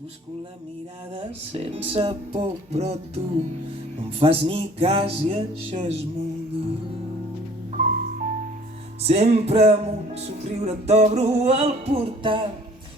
Busco la mirada sense por, però tu no em fas ni cas i això és molt dur. Sempre amb un somriure t'obro el portal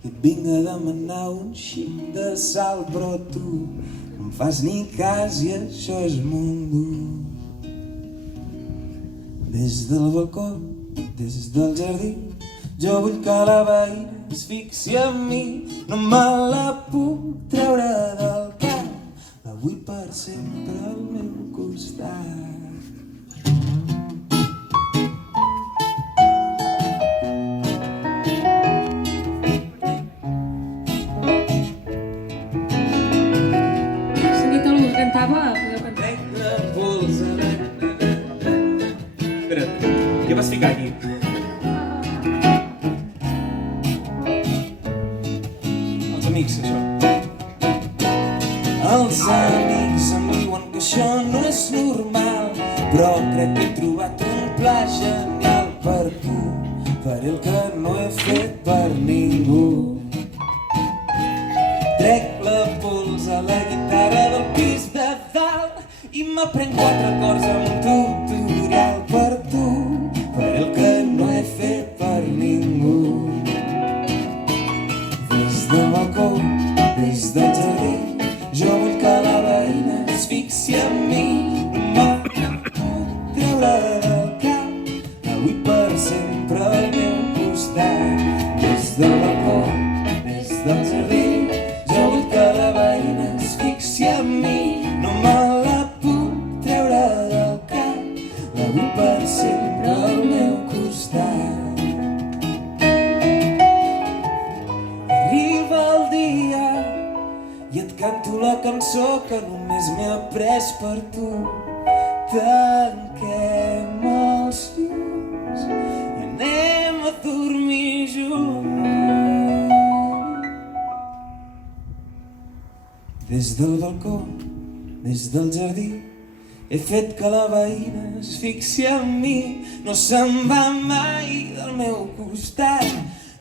i et vinc a demanar un xic de sal, però tu no em fas ni cas i això és molt dur. Des del balcó, des del jardí, jo vull que la veïna es fixi en mi, no me la puc treure del cap, la vull per sempre al meu costat. Sentit algú que cantava, podeu cantar. Regna pols a la... Espera't, què vas ficar aquí? Els amics, això. Els amics em diuen que això no és normal, però crec que he trobat un pla genial per tu. Faré el que no he fet per ningú. Trec la pols a la guitarra del pis de dalt i m'aprenc 4 acords amb un tutorial per tu. Faré el que no he fet per ningú. Des del balcó, des del jardí, jo vull que la veïna es fixi en mi. No me puc treure del cap, la vull per sempre al meu costat. Des del balcó, des del jardí, jo vull que la veïna es fixi en mi. No me la puc treure del cap, la vull per sempre al meu costat. Arriba el dia i et canto la cançó que només m'he après per tu. Tanquem els llums i anem a dormir junts. Des del balcó, des del jardí, he fet que la veïna es fixi en mi. No se'n va mai del meu costat,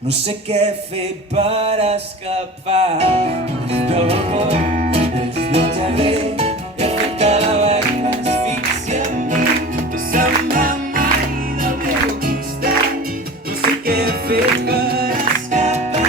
no sé què fer per escapar. Des del balcó, des del jardí, he fet que la veïna es fixi en mi. No se'n va mai del meu costat, no sé què fer per escapar.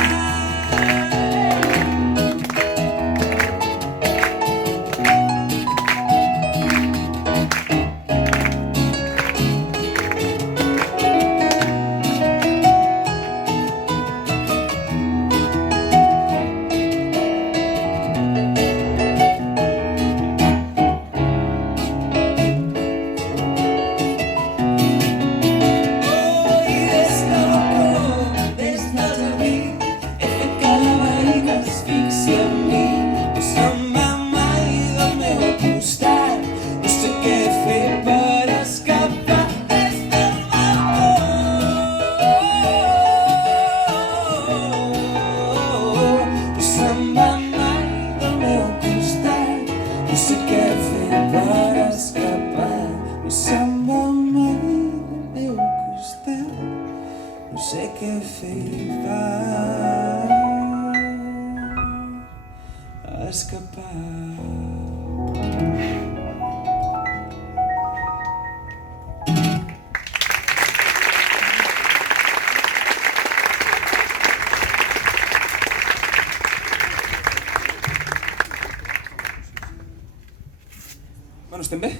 Bueno, estem bé?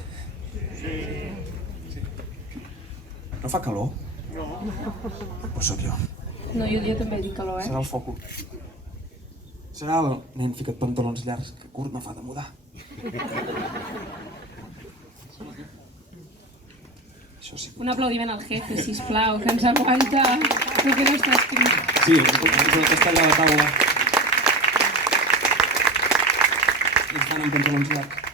Sí. No fa calor? No. Pues sóc jo. No, jo també dic calor, Serà el foco. Serà el nen ficat pantalons llargs, que curt no fa de mudar. Això sí. Un aplaudiment al jefe, sisplau, que ens aguanta tot el nostre escrit. Sí, és el castell de la taula. I ens fan amb pantalons llargs.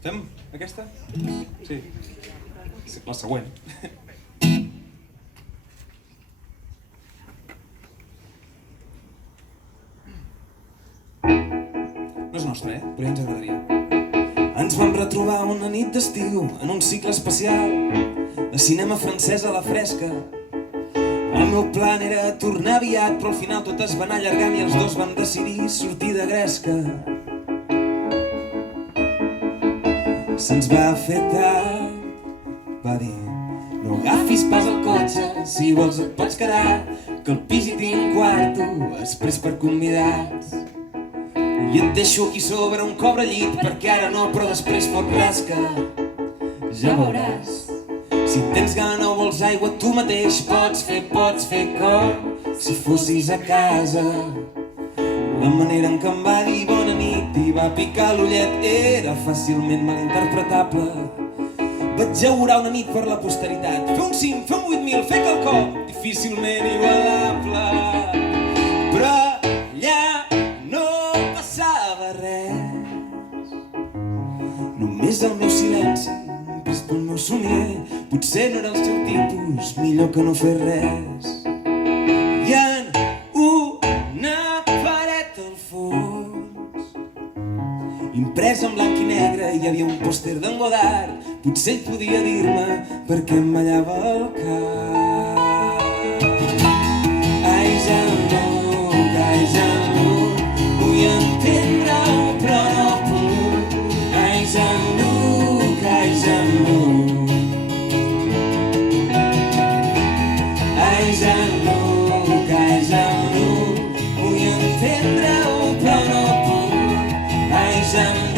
Fem aquesta? Sí. La següent. No és nostra, però ja ens agradaria. Ens vam retrobar una nit d'estiu en un cicle especial de cinema francès a la fresca. El meu plan era tornar aviat, però al final tot es va anar allargant i els dos vam decidir sortir de gresca. Se'ns va fer tard, va dir: no agafis pas el cotxe, si vols et pots quedar, que al pis hi tinc quarto, exprés per convidats. I et deixo aquí sobre un cobrellit, perquè ara no, però després foc rasca. Ja veuràs. Si tens gana o vols aigua tu mateix pots fer com si fossis a casa. La manera en què em va dir bona nit i va picar l'ullet era fàcilment malinterpretable. Vaig augurar una nit per la posteritat, fer un 5, fer un 8.000, fer quelcom difícilment igualable. Però allà no passava res, només el meu silenci pres pel meu somier. Potser no era el seu tipus, millor que no fer res. I en una paret al fons, imprès en blanc i negre, hi havia un pòster d'en Godard. Potser ell podia dir-me per què em ballava el cap. Ai, Jean-Luc, vull entendre-ho però no puc. Ai, Jean-Luc, ai, Jean-Luc, vull entendre-ho però no puc. Ai, Jean-Luc,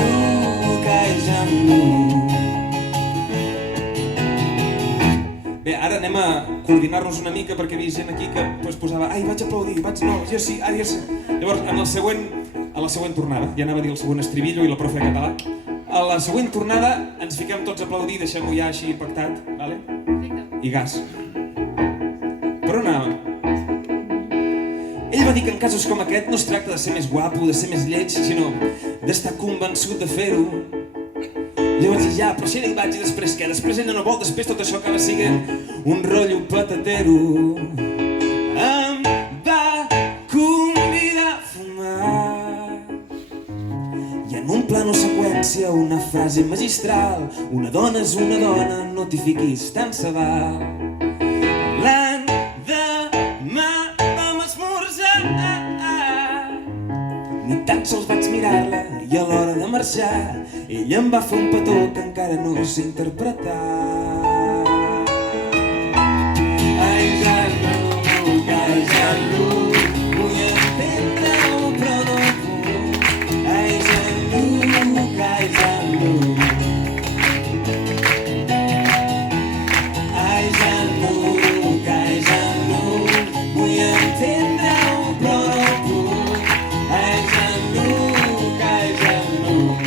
Bé, ara anem a coordinar-nos una mica perquè he vist gent aquí que es posava ai, vaig aplaudir, no, jo sí, ai, jo sí. Llavors, a la següent tornada, ja anava a dir el següent estribillo i la profe de català, a la següent tornada ens fiquem tots a aplaudir, deixem-ho ja així pactat, vale? I gas. Per on anava? Ell va dir que en casos com aquest no es tracta de ser més guapo, de ser més lleig, sinó d'estar convençut de fer-ho. Llavors ja, però si ara hi vaig i després què? Després ella no vol, després tot això acaba sent un rotllo patatero. Em va convidar a fumar i en un plano seqüència una frase magistral: una dona és una dona, no t'hi fiquis, tant se val. L'endemà vam esmorzar, ni tan sols vaig mirar-la i a l'hora de marxar ella em va fer un petó que encara no sé interpretar. Ai, Jean-Luc, vull entendre-ho però no puc. Ai, Jean-Luc, ai, Jean-Luc, vull entendre-ho però no puc. Ai, Jean-Luc, ai, Jean-Luc.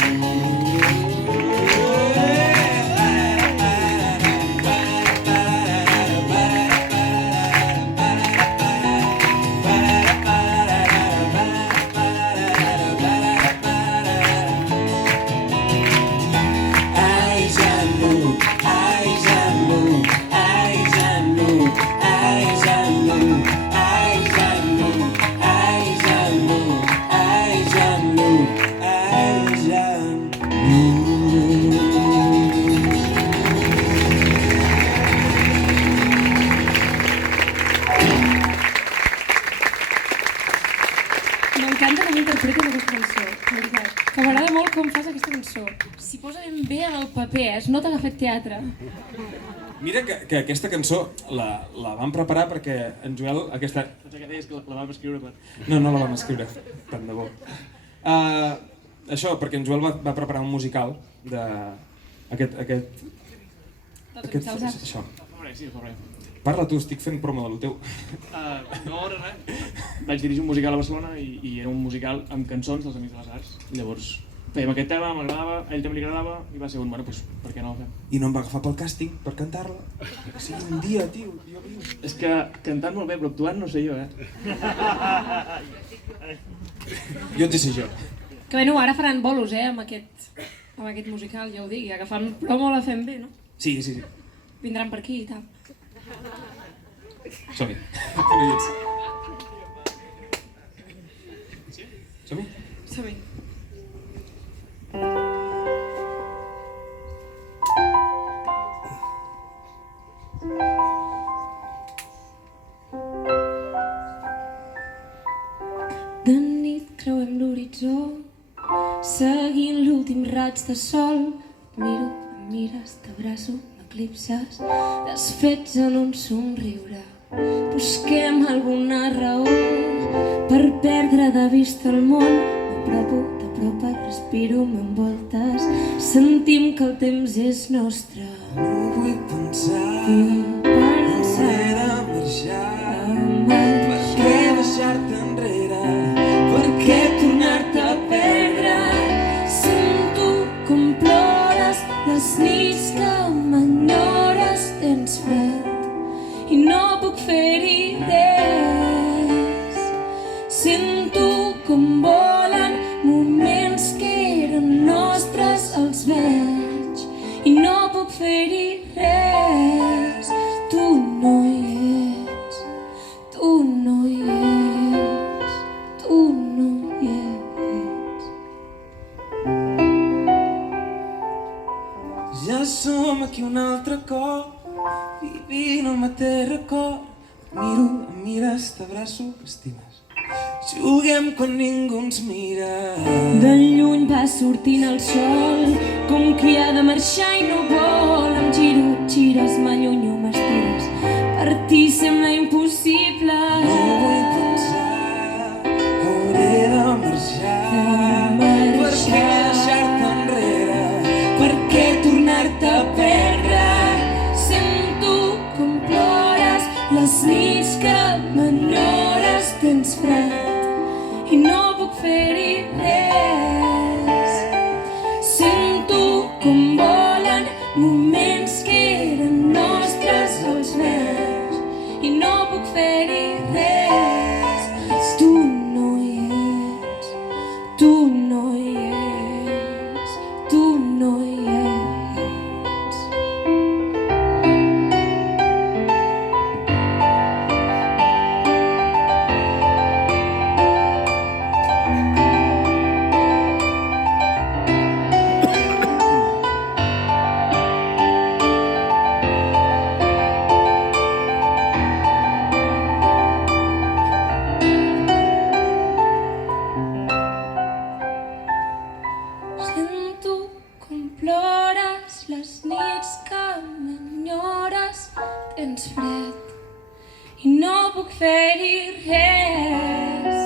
M'encanta com interpretes aquesta cançó, de veritat. Que m'agrada molt com fas aquesta cançó. S'hi posa ben bé en el paper, es nota que ha fet teatre. Mira que aquesta cançó la vam preparar perquè en Joel aquesta... Pensava que deies que la vam escriure per... No la vam escriure, tant de bo. Això, perquè en Joel va preparar un musical de... Aquest... Això. Sí, fa res. Parla tu, estic fent promo de lo teu. No, res. Vaig dirigir un musical a Barcelona i era un musical amb cançons dels Amics de les Arts. Llavors fèiem aquest tema, m'agradava, a ell també li agradava i va ser un, bueno, doncs per què no el fem? I no em va agafar pel càsting per cantar-la? Sí, un dia, tio, És que cantant molt bé, però actuant no sé jo, Jo et sé jo. Que bueno, ara faran bolos, amb aquest musical, ja ho dic, ja que fan promo la fem bé, no? Sí. Vindran per aquí i tal. Som-hi. Tu no hi ets. Som-hi? Som-hi. De nit creuem l'horitzó, seguint l'últim raig de sol. Miro, em mires, t'abraço, m'eclipses, desfets en un somriure. Busquem alguna raó per perdre de vista el món. M'apropo, t'apropes, respiro, m'envoltes, sentim que el temps és nostre. No vull pensar, Pensar, hauré de marxar. marxar. Per què deixar-te enrere? Per què tornar-te a perdre? Sento com plores les nits que m'enyores. Tens fred i no puc fer-hi res. Sento com volen moments que eren nostres, els veig i no puc fer-hi res. Tu no hi ets, tu no hi ets, tu no hi ets. Ja som aquí un altre cop, vivint el mateix record. Et miro, em mires, t'abraço, m'estimes. Juguem quan ningú ens mira. De lluny va sortint el sol, com qui ha de marxar i no vol. Em giro, et gires, m'allunyo, m'estires. Per ti sembla impossible. No vull pensar, hauré de marxar. Per què deixar-te enrere? Per què tornar-te a perdre? Sento com plores les nits que m'enyores. Tens fred i no puc fer-hi res. Sento com volen moments que eren nostres, els veig i no puc fer-hi res. Tu no hi ets, tu no hi ets, tu no hi ets. Sento com plores les nits que m'enyores. Tens fred i no puc fer-hi res.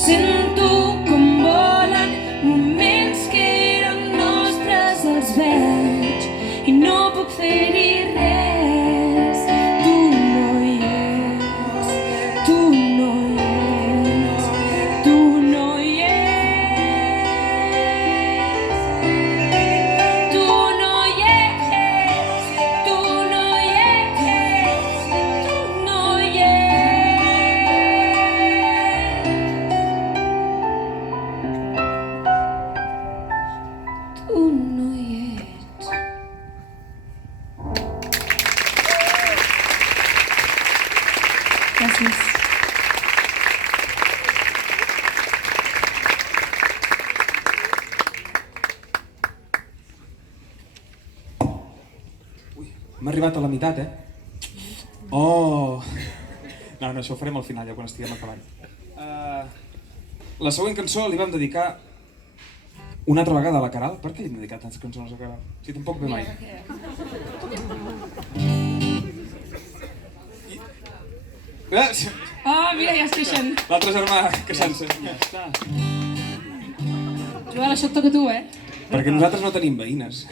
Sento com volen moments que eren nostres, els veig i no puc fer-hi res. Tu no hi ets, tu no hi ets, tu no hi ets. Tu no hi ets, tu no hi ets, tu no hi ets. Tu no hi ets. Gràcies. Hem arribat a la meitat, Oh! No, això ho farem al final, ja quan estiguem acabant. La següent cançó li vam dedicar una altra vegada a la Caral. Per què li hem dedicat tantes cançons a la Caral? Si tampoc ve mai. Ah, mira, ja es queixen. L'altre germà queixant-se. Ja està. Joel, això et toca a tu, Perquè nosaltres no tenim veïnes.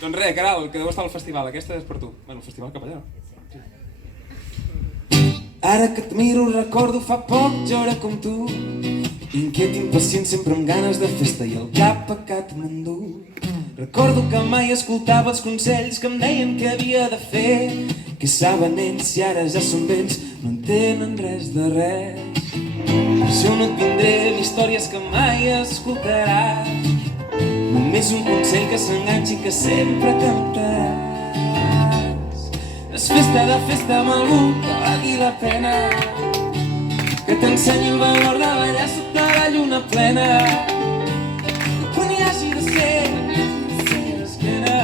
Doncs res, Caral, que deu estar al festival. Aquesta és per tu. Bueno, el festival cap allà. Ara que et miro recordo fa poc jo era com tu, inquiet, impacient, sempre amb ganes de festa i el cap pecat m'endú. Recordo que mai escoltava els consells que em deien què havia de fer. Què saben ells si ara ja són vells, no entenen res de res. Per això no et vindré amb històries que mai escoltaràs, només un consell que s'enganxi que sempre cantaràs. És festa de festa amb algú que valgui la pena, que t'ensenyi el valor de ballar sota la lluna plena. Quan hi hagi de ser l'esquena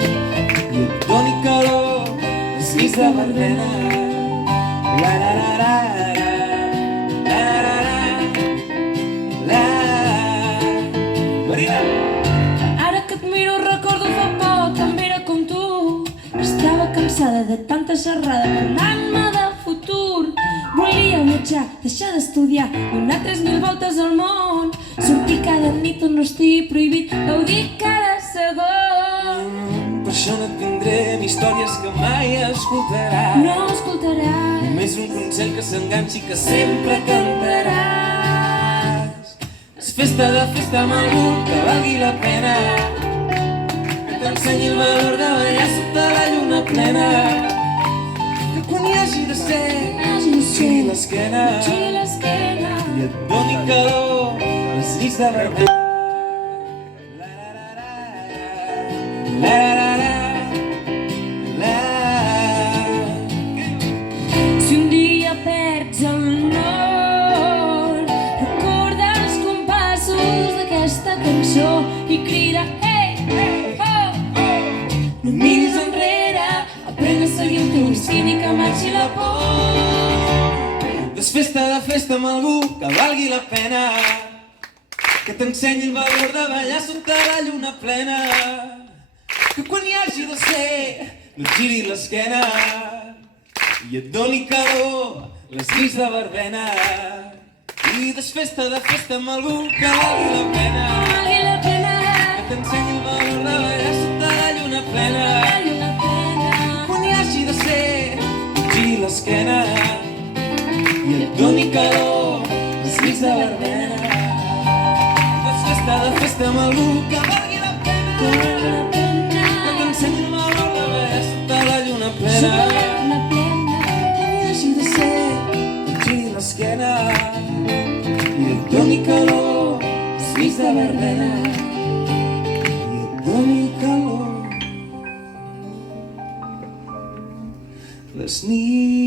i et doni calor les nits de verbena. La la la la la la la Marina! Ara que et miro recordo fa poc, també era com tu. Estava cansada de tanta xerrada parlant-me de futur. Volia viatjar, deixar d'estudiar, donar 3.000 voltes al món, sortir cada nit on no estigui prohibit, gaudir cada segon. Per això no et vindré amb històries que mai escoltaràs. No escoltaràs. Només un consell que s'enganxi que sempre cantaràs. És festa de festa amb algú que valgui la pena, que t'ensenyi el valor de ballar sota la lluna plena, que quan hi hagi de ser giri l'esquena i et doni calor les nits de vermell. La la la la Si un dia perds el nord, recorda els compassos d'aquesta cançó i crida hey, hey, oh, oh. No miris enrere, aprèn a seguir el teu instinct i que marxi la por. Festa de festa amb algú que valgui la pena, que t'ensenyi el valor de ballar sota la lluna plena, que quan hi hagi de ser no et giri l'esquena i et doni calor les nits de verbena. I desfesta de festa amb algú que valgui la pena, que t'ensenyi el valor de ballar sota la lluna plena, quan hi hagi de ser no et giri l'esquena i et doni calor les nits de verbena. Festa de festa amb algú que valgui la pena, que t'ensenyi el valor de ballar sota la lluna plena, quan hi hagi de ser et giri l'esquena i et doni calor les nits de verbena, i et doni calor les nits